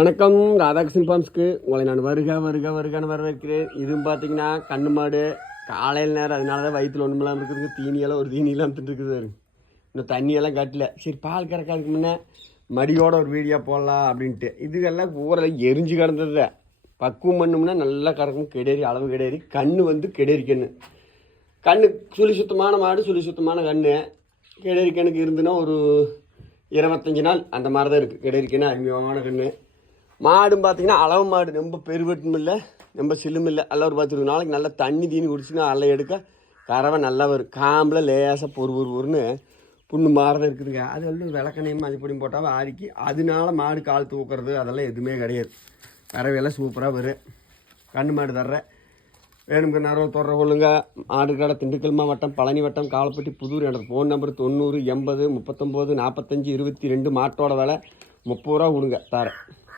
வணக்கம், ராதாகிருஷ்ணன் ஃபார்ம்ஸ்க்கு உங்களை நான் வருகன்னு வரவேற்கிறேன். இதுவும் பார்த்தீங்கன்னா கண்ணு மாடு காலையில் நேரம், அதனால தான் வயிற்றில் ஒன்றுமெல்லாம் இருக்குதுங்க. தீனியெல்லாம் ஒரு தீனியெல்லாம் இருக்குது. இன்னும் தண்ணியெல்லாம் கட்டல. சரி, பால் கறக்காதுக்கு முன்னே மடியோட ஒரு வீடியோ போடலாம் அப்படின்ட்டு. இதுக்கெல்லாம் ஊரில் எரிஞ்சு கிடந்தது. பக்குவம் பண்ணும்னா நல்லா கறக்கும். கெடேரி அளவு கெடேரி கண்ணு வந்து கெடேரி கண்ணு சுழி சுத்தமான மாடு, சுழி சுத்தமான கண்ணு. கெடேரி கண்ணுக்கு இருந்துன்னா ஒரு 25 நாள் அந்த மாதிரி தான் இருக்குது. கெடேரி கண்ணு அருமையான கண்ணு. மாடும் பார்த்தீங்கன்னா அளவு மாடு, ரொம்ப பெருவெட்டும் இல்லை, ரொம்ப சில்லும் இல்லை. எல்லாம் ஒரு 10 நாளைக்கு நல்லா தண்ணி தீனி குடிச்சுன்னா அல்ல எடுக்க கறவை நல்லா வரும். காம்பில் லேசாக பொறுன்னு புண்ணு மாறதான் இருக்குதுங்க. அது வந்து விளக்கணையும் மஞ்சப்பொடியும் போட்டால் ஆறிக்கி, அதனால மாடு கால் தூக்குறது அதெல்லாம் எதுவுமே கிடையாது. கறவையெல்லாம் சூப்பராக வரும். கண்ணு மாடு தர்றேன். வேணுங்க நேரம் தொடர கொள்ளுங்க. மாடு கடை திண்டுக்கல் மாவட்டம், பழனி வட்டம், காலப்பட்டி, புதூர். எனக்கு ஃபோன் நம்பர் 90 80 39 45 22. மாட்டோட விலை 30 ரூபா கொடுங்க தரேன்.